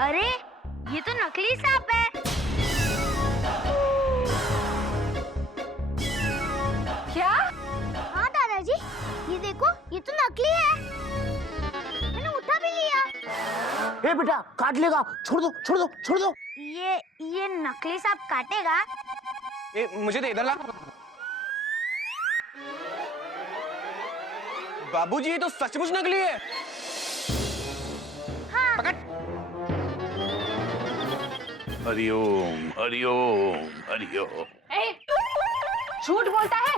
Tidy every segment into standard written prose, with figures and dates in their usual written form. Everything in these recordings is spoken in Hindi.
अरे ये तो नकली सांप है। क्या? हाँ दादाजी, ये देखो, ये तो नकली है। मैंने उठा भी लिया। ए बेटा, काट लेगा, छोड़ दो छोड़ दो छोड़ दो। ये नकली सांप काटेगा? मुझे दे, इधर ला। बाबूजी, ये तो सचमुच नकली है। हाँ। पकड़। हरिओम हरिओम हरिओम। झूठ बोलता है,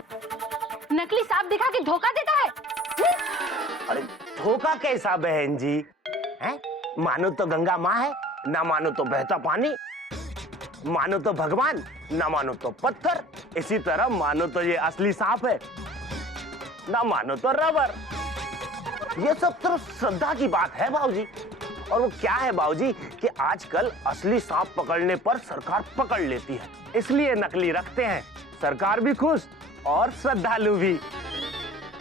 नकली सांप दिखा के धोखा देता है। अरे धोखा कैसा बहन जी, हैं? मानो तो गंगा माँ है, ना मानो तो बहता पानी, मानो तो भगवान, ना मानो तो पत्थर, इसी तरह मानो तो ये असली सांप है, ना मानो तो रबर। ये सब तो श्रद्धा की बात है बाबूजी। और वो क्या है बाबूजी कि आजकल असली सांप पकड़ने पर सरकार पकड़ लेती है, इसलिए नकली रखते हैं। सरकार भी खुश और श्रद्धालु भी।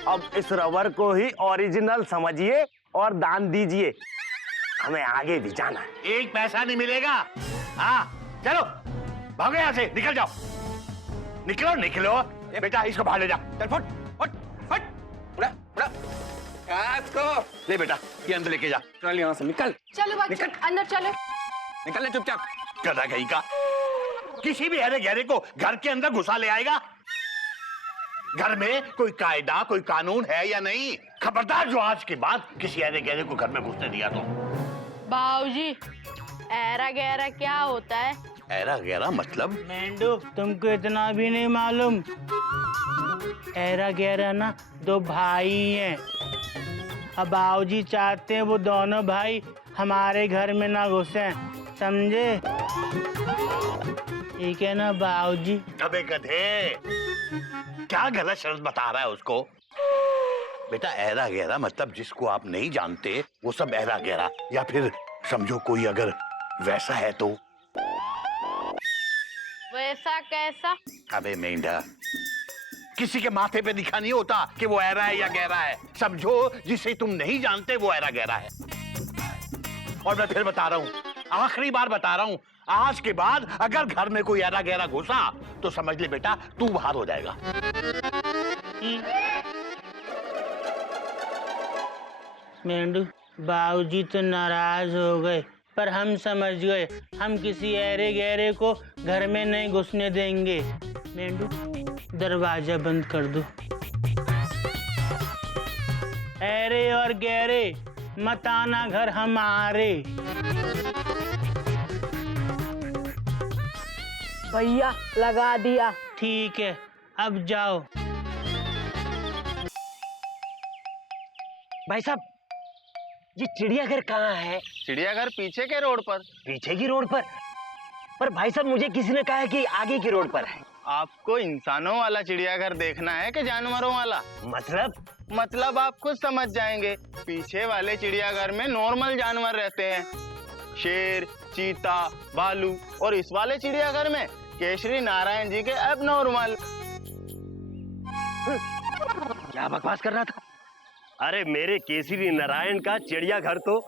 अब इस रबर को ही ओरिजिनल समझिए और दान दीजिए, हमें आगे भी जाना है। एक पैसा नहीं मिलेगा। हाँ चलो, भागो यहाँ से, निकल जाओ, निकलो निकलो। बेटा इसको बाहर ले जा। चल फट फट फट, उड़ा उड़ा। इसको ले बेटा, ये अंदर लेके जा। चल यहाँ से निकल। चलो बच्चे, अंदर चलो। निकल ले चुपचाप। गधा कहीं का, किसी भी हरे गहरे को घर के अंदर घुसा ले आएगा। घर में कोई कायदा कोई कानून है या नहीं? खबरदार जो आज के बाद किसी हरे गहरे को घर में घुसने दिया तो। बाबूजी, ऐरा गहरा क्या होता है? ऐरा गहरा मतलब? मेंढू, तुमको इतना भी नहीं मालूम? ऐरा गहरा ना दो भाई हैं। अब बाबूजी चाहते हैं वो दोनों भाई हमारे घर में ना घुसे, समझे? ठीक है ना बाबूजी? अबे गधे, क्या गलत शब्द बता रहा है उसको? बेटा ऐरा गहरा मतलब जिसको आप नहीं जानते वो सब ऐरा गहरा, या फिर समझो कोई अगर वैसा है तो। वैसा कैसा? अबे मेंढा, किसी के माथे पे लिखा नहीं होता कि वो ऐरा है या गहरा है। समझो जिसे तुम नहीं जानते वो ऐरा गहरा है। और मैं फिर बता रहा हूँ, आखिरी बार बता रहा हूँ, आज के बाद अगर घर में कोई ऐरा गहरा घुसा तो समझ ले बेटा तू बाहर हो जाएगा। मेंढू, बाबूजी तो नाराज हो गए, पर हम समझ गए, हम किसी ऐरे गहरे को घर में नहीं घुसने देंगे। मेंढू, दरवाजा बंद कर दो। ऐरे और गहरे मत आना घर हमारे। भैया लगा दिया। ठीक है, अब जाओ। भाई साहब, ये चिड़ियाघर कहाँ है? चिड़ियाघर पीछे के रोड पर। पीछे की रोड पर भाई साहब मुझे किसी ने कहा है कि आगे की रोड पर है। आपको इंसानों वाला चिड़ियाघर देखना है कि जानवरों वाला? मतलब आप खुद समझ जाएंगे। पीछे वाले चिड़ियाघर में नॉर्मल जानवर रहते हैं, शेर, चीता, भालू, और इस वाले चिड़ियाघर में केशरी नारायण जी के अब नॉर्मल। क्या बकवास कर रहा था? अरे मेरे केसरी नारायण का चिड़ियाघर तो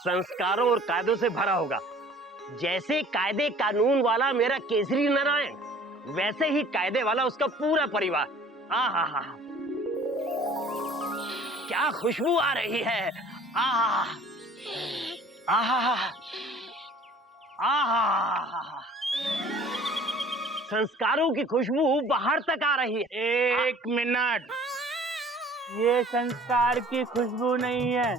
संस्कारों और कायदों से भरा होगा। जैसे कायदे कानून वाला मेरा केसरी नारायण, वैसे ही कायदे वाला उसका पूरा परिवार। आहा, क्या खुशबू आ रही है। आहा, आहा, आहा, संस्कारों की खुशबू बाहर तक आ रही है। एक मिनट, ये संस्कार की खुशबू नहीं है,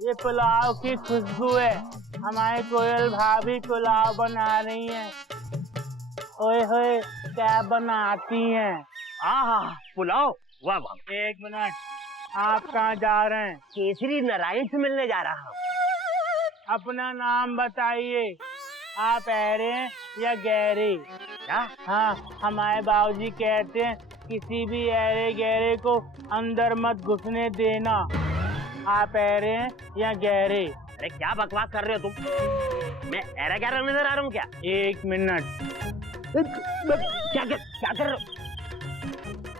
ये पुलाव की खुशबू है। हमारे कोयल भाभी पुलाव बना रही हैं। ओए होए, क्या बनाती हैं? आहा, पुलाव, वाह वाह। एक मिनट, आप कहाँ जा रहे हैं? केसरी नारायण से मिलने जा रहा हूँ। अपना नाम बताइए, आप ऐरे या गहरे? क्या? हाँ, हमारे बाबूजी कहते हैं किसी भी ऐरे गहरे को अंदर मत घुसने देना। आप ऐरे या गहरे? अरे क्या बकवास कर रहे हो तुम? मैं ऐरा गहरा नजर आ रहा हूँ क्या? एक मिनट, क्या कर रहे हो?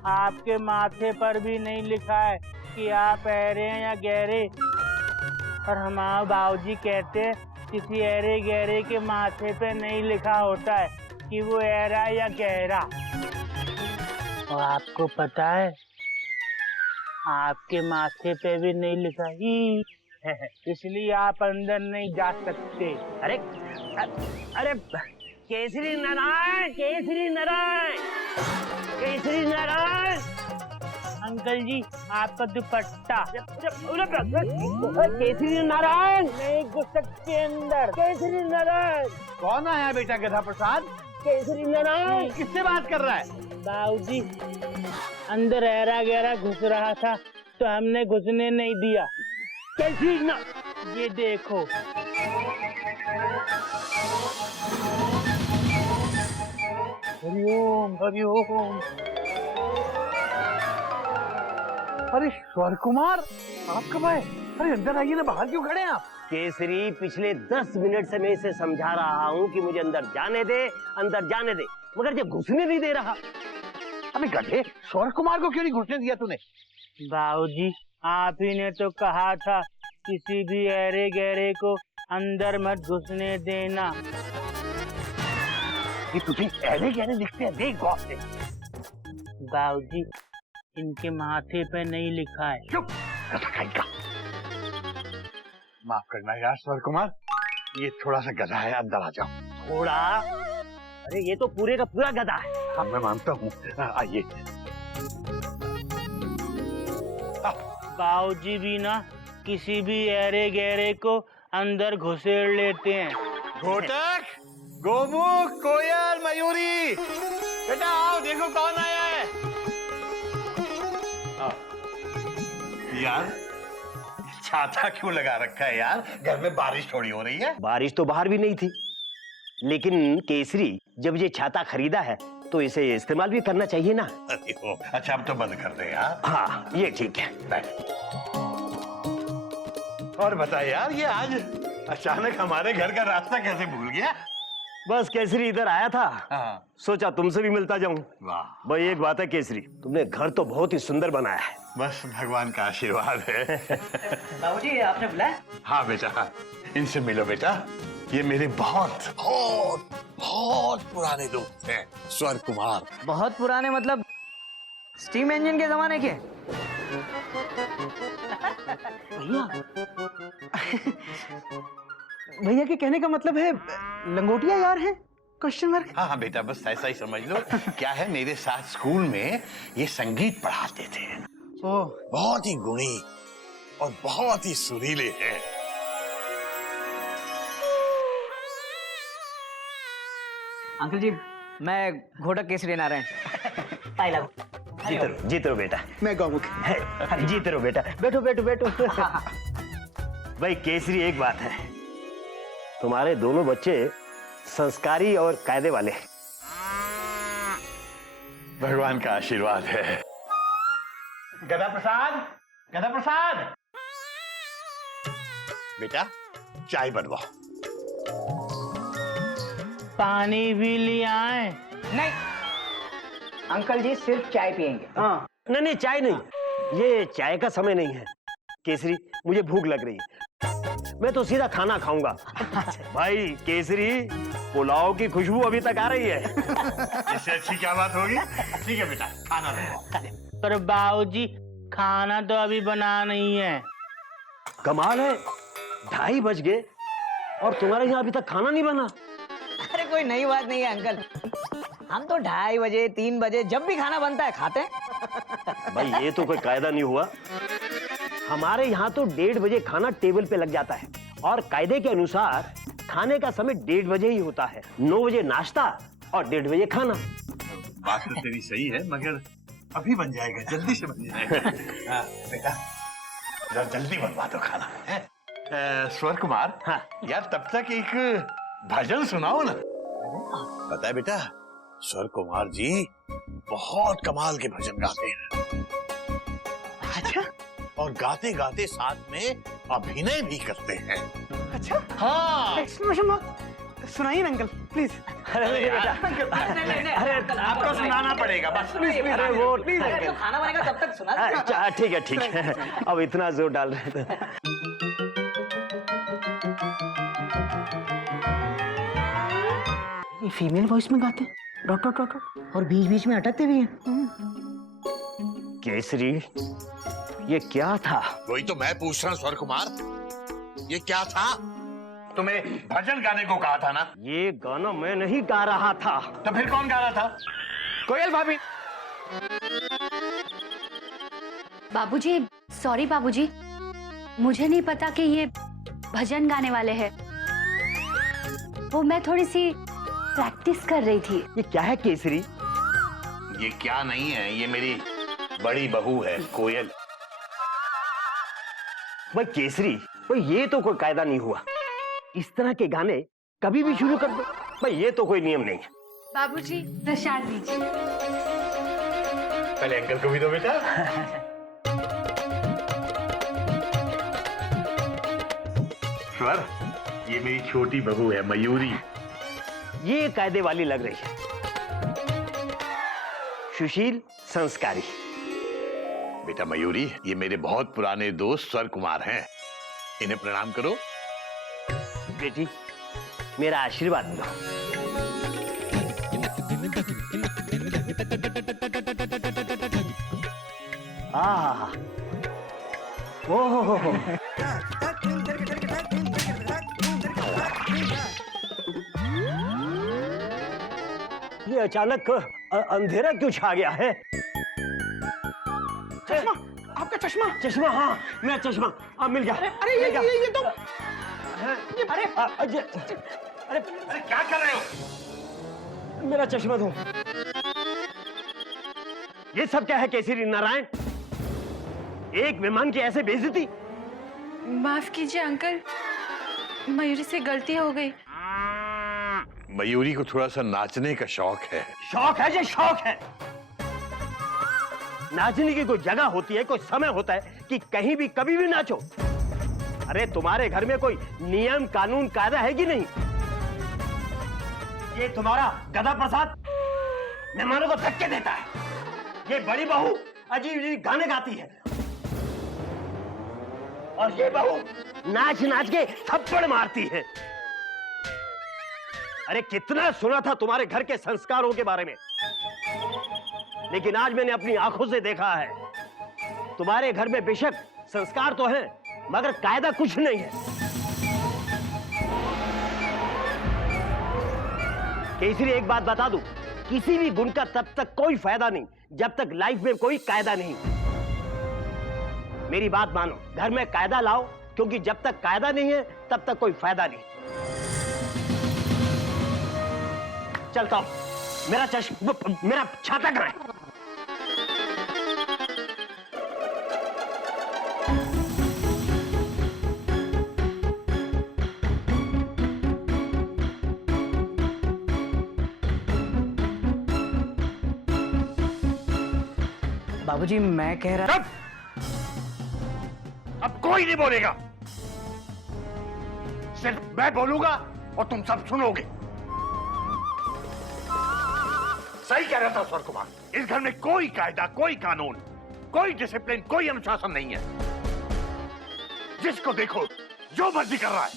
आपके माथे पर भी नहीं लिखा है कि आप ऐरे हैं या गहरे, और हमारे बाबूजी कहते हैं किसी ऐरे गहरे के माथे पे नहीं लिखा होता है कि वो ऐरा या गहरा। और आपको पता है, आपके माथे पे भी नहीं लिखा ही, इसलिए आप अंदर नहीं जा सकते। अरे अरे केसरी नारायण, केसरी नारायण, केसरी नारायण। अंकल जी, आपका दुपट्टा। केसरी नारायण, नहीं घुस सकते अंदर। केसरी नारायण, कौन आया बेटा गधा प्रसाद? केसरी नारायण। किससे बात कर रहा है? बाबूजी, अंदर ऐरा गहरा घुस रहा था तो हमने घुसने नहीं दिया। केसरी ना, ये देखो। हरिओम हरिओम। अरे स्वर कुमार, आप कब आए? अरे अंदर आइए ना, बाहर क्यों खड़े हैं आप? केसरी पिछले 10 मिनट से मैं इसे समझा रहा हूँ कि मुझे अंदर जाने दे, अंदर जाने दे, मगर ये घुसने नहीं दे रहा। अबे गधे, स्वर कुमार को क्यों नहीं घुसने दिया तूने? बाबूजी, आप ही ने तो कहा था किसी भी ऐरे गहरे को अंदर मत घुसने देना। ये तुझे ऐरे गहरे दिखते हैं, देख गौर से। बाबूजी, इनके माथे पे नहीं लिखा है। चुप, गधा कहीं का। माफ करना यार स्वर कुमार, ये थोड़ा सा गधा है, अंदर आ जाओ। थोड़ा? अरे ये तो पूरे का पूरा गधा है। हाँ मैं मानता हूँ, आइए। बाबूजी भी ना किसी भी ऐरे गहरे को अंदर घुसेड़ लेते हैं। घोटक, गोमुख, कोयल, मयूरी, बेटा आओ, देखो कौन आया है। यार छाता क्यों लगा रखा है यार? घर में बारिश थोड़ी हो रही है। बारिश तो बाहर भी नहीं थी, लेकिन केसरी जब ये छाता खरीदा है तो इसे इस्तेमाल भी करना चाहिए ना। अरे ओ, अच्छा अब तो बंद कर दे यार। हाँ ये ठीक है। बैठ। और बता यार, ये आज अचानक हमारे घर का रास्ता कैसे भूल गया? बस केसरी इधर आया था, हाँ। सोचा तुमसे भी मिलता जाऊं। वाह, भाई एक बात है केसरी, तुमने घर तो बहुत ही सुंदर बनाया है। बस भगवान का आशीर्वाद है। बाबूजी, आपने बुलाया? हाँ बेटा, हाँ, इनसे मिलो बेटा। ये मेरे बहुत बहुत बहुत पुराने दोस्त हैं, स्वर कुमार। बहुत पुराने मतलब स्टीम इंजन के जमाने के? भैया के कहने का मतलब है लंगोटिया यार है? Question mark. हाँ हाँ बेटा, बस ऐसा ही समझ लो। क्या है, मेरे साथ स्कूल में ये संगीत पढ़ाते थे। ओह, बहुत ही गुणी और बहुत ही सुरीले हैं। अंकल जी, मैं घोटक केसरी नारायण। I love. जीते रहो बेटा। मैं गौमुख। जीते रहो बेटा, बैठो बैठो बैठो। भाई केसरी एक बात है, तुम्हारे दोनों बच्चे संस्कारी और कायदे वाले हैं। भगवान का आशीर्वाद है। गधा प्रसाद, गधा प्रसाद, बेटा चाय बनवाओ। पानी भी ले आए? नहीं अंकल जी, सिर्फ चाय पियेंगे। हाँ। नहीं नहीं चाय नहीं, ये चाय का समय नहीं है। केसरी मुझे भूख लग रही है, मैं तो सीधा खाना खाऊंगा। भाई केसरी, पुलाव की खुशबू अभी तक आ रही है। इससे अच्छी क्या बात होगी? ठीक है बेटा, खाना ले। पर बाबूजी, खाना तो अभी बना नहीं है। कमाल है, 2:30 बज गए और तुम्हारे यहाँ अभी तक खाना नहीं बना। अरे कोई नई बात नहीं है अंकल, हम तो 2:30 बजे 3 बजे जब भी खाना बनता है खाते हैं। भाई ये तो कोई कायदा नहीं हुआ। हमारे यहाँ तो 1:30 बजे खाना टेबल पे लग जाता है और कायदे के अनुसार खाने का समय 1:30 बजे ही होता है। 9 बजे नाश्ता और 1:30 बजे खाना। बात तो तेरी सही है, मगर अभी बन जाएगा, जल्दी से बन जाएगा। बेटा जरा जल्दी बनवा दो खाना। स्वर कुमार, हाँ। यार तब तक एक भजन सुनाओ ना। पता है बेटा, स्वर कुमार जी बहुत कमाल के भजन गाते हैं। अच्छा, और गाते गाते साथ में अभिनय भी करते हैं। अच्छा, हाँ। Exclamation mark. सुनाइए अंकल प्लीज। अरे बेटा, अरे आपको सुनाना पड़ेगा बस। Please please. अरे वो तो खाना बनेगा तब तक सुना। अच्छा ठीक है। अब इतना जोर डाल रहे थे। ये फीमेल वॉइस में गाते डॉट डॉट डॉट डॉट और बीच बीच में अटकते भी हैं। केसरी, ये क्या था? वही तो मैं पूछ रहा हूँ स्वर कुमार, ये क्या था? तुम्हें भजन गाने को कहा था ना? ये गाना मैं नहीं गा रहा था। तो फिर कौन गा रहा था? कोयल भाभी। बाबूजी, सॉरी बाबूजी, मुझे नहीं पता कि ये भजन गाने वाले हैं। वो मैं थोड़ी सी प्रैक्टिस कर रही थी। ये क्या है केसरी? ये क्या नहीं है, ये मेरी बड़ी बहू है कोयल। भाई केसरी, भाई ये तो कोई कायदा नहीं हुआ। इस तरह के गाने कभी भी शुरू कर दो, भाई ये तो कोई नियम नहीं है। बाबूजी, प्रसाद दीजिए। पहले अंकल को भी दो बेटा। स्वर, ये मेरी छोटी बहू है मयूरी। ये कायदे वाली लग रही है। सुशील, संस्कारी। बेटा मयूरी, ये मेरे बहुत पुराने दोस्त स्वर कुमार हैं, इन्हें प्रणाम करो। बेटी, मेरा आशीर्वाद दो। आहा, ओहो, ये अचानक अंधेरा क्यों छा गया है? चश्मा, आपका चश्मा। चश्मा, हाँ मेरा चश्मा, अब मिल गया। अरे ये तो अरे अरे क्या कर रहे हो? मेरा चश्मा दो। ये सब क्या है केसरी नारायण? एक मेहमान की ऐसे बेइज्जती? माफ कीजिए अंकल, मयूरी से गलती हो गई। मयूरी को थोड़ा सा नाचने का शौक है। शौक है, ये शौक है। नाचने की कोई जगह होती है, कोई समय होता है कि कहीं भी कभी भी नाचो। अरे तुम्हारे घर में कोई नियम कानून कायदा है कि नहीं? ये तुम्हारा गधा प्रसाद मेहमानों को धक्के देता है। ये बड़ी बहू अजीब अजीब गाने गाती है और ये बहू नाच नाच के थप्पड़ मारती है। अरे कितना सुना था तुम्हारे घर के संस्कारों के बारे में, लेकिन आज मैंने अपनी आंखों से देखा है। तुम्हारे घर में बेशक संस्कार तो है, मगर कायदा कुछ नहीं है। केसरी, एक बात बता दूं, किसी भी गुण का तब तक कोई फायदा नहीं जब तक लाइफ में कोई कायदा नहीं। मेरी बात मानो, घर में कायदा लाओ, क्योंकि जब तक कायदा नहीं है तब तक कोई फायदा नहीं। चलता हूं। मेरा छाता कहाँ है? बाबूजी, मैं कह रहा। चुप! अब कोई नहीं बोलेगा, सिर्फ मैं बोलूंगा और तुम सब सुनोगे। सही कह रहा था स्वर कुमार, इस घर में कोई कायदा, कोई कानून, कोई डिसिप्लिन, कोई अनुशासन नहीं है। जिसको देखो जो मर्जी कर रहा है।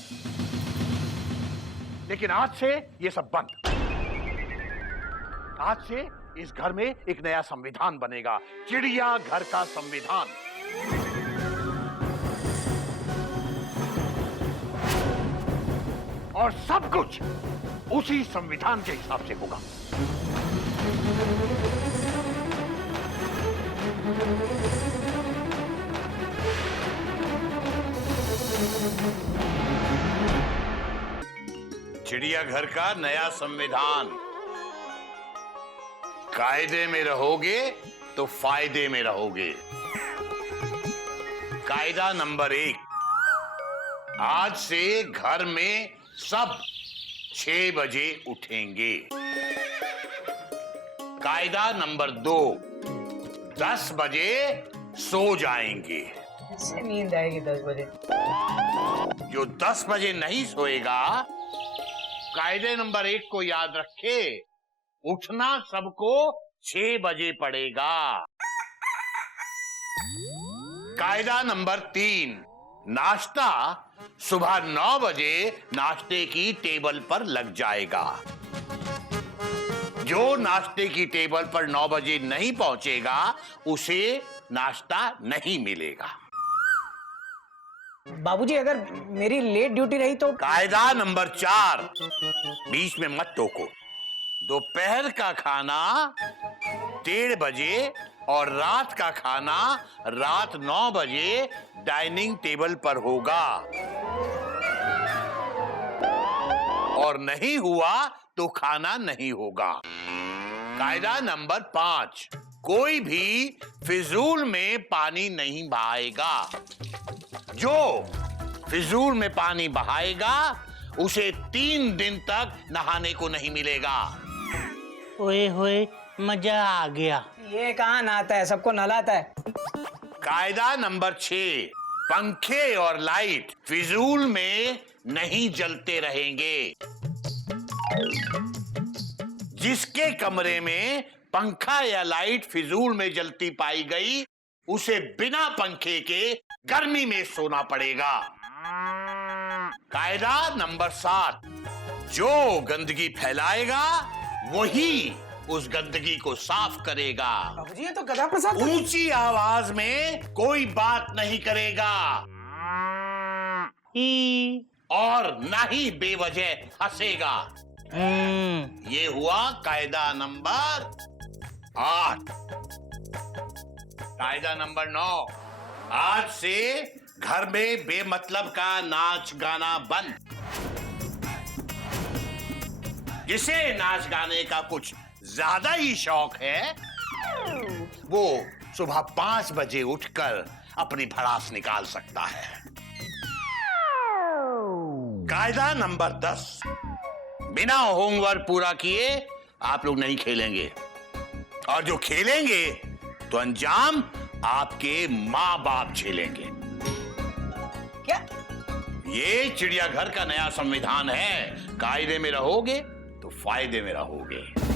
लेकिन आज से ये सब बंद। आज से इस घर में एक नया संविधान बनेगा, चिड़िया घर का संविधान। और सब कुछ उसी संविधान के हिसाब से होगा। चिड़ियाघर का नया संविधान। कायदे में रहोगे तो फायदे में रहोगे। कायदा नंबर 1, आज से घर में सब 6 बजे उठेंगे। कायदा नंबर 2, 10 बजे सो जाएंगे। इससे नींद आएगी 10 बजे। जो 10 बजे नहीं सोएगा, कायदे नंबर 1 को याद रखे, उठना सबको 6 बजे पड़ेगा। कायदा नंबर 3, नाश्ता सुबह 9 बजे नाश्ते की टेबल पर लग जाएगा। जो नाश्ते की टेबल पर 9 बजे नहीं पहुंचेगा उसे नाश्ता नहीं मिलेगा। बाबूजी अगर मेरी लेट ड्यूटी रही तो? कायदा नंबर 4, बीच में मत टोको। दोपहर का खाना 1:30 बजे और रात का खाना रात 9 बजे डाइनिंग टेबल पर होगा, और नहीं हुआ तो खाना नहीं होगा। कायदा नंबर 5, कोई भी फिजूल में पानी नहीं बहाएगा। जो फिजूल में पानी बहाएगा उसे 3 दिन तक नहाने को नहीं मिलेगा। ओए होए, मजा आ गया। ये कहाँ नहाता है, सबको नहलाता है। कायदा नंबर 6, पंखे और लाइट फिजूल में नहीं जलते रहेंगे। जिसके कमरे में पंखा या लाइट फिजूल में जलती पाई गई उसे बिना पंखे के गर्मी में सोना पड़ेगा। कायदा नंबर 7, जो गंदगी फैलाएगा वही उस गंदगी को साफ करेगा। बाबूजी ये तो गधा प्रसाद। ऊंची आवाज में कोई बात नहीं करेगा और ना ही बेवजह हंसेगा। ये हुआ कायदा नंबर 8। कायदा नंबर 9, आज से घर में बेमतलब का नाच गाना बंद। जिसे नाच गाने का कुछ ज्यादा ही शौक है वो सुबह 5 बजे उठकर अपनी भड़ास निकाल सकता है। कायदा नंबर 10, बिना होमवर्क पूरा किए आप लोग नहीं खेलेंगे, और जो खेलेंगे तो अंजाम आपके माँ बाप झेलेंगे। क्या? ये चिड़ियाघर का नया संविधान है। कायदे में रहोगे तो फायदे में रहोगे।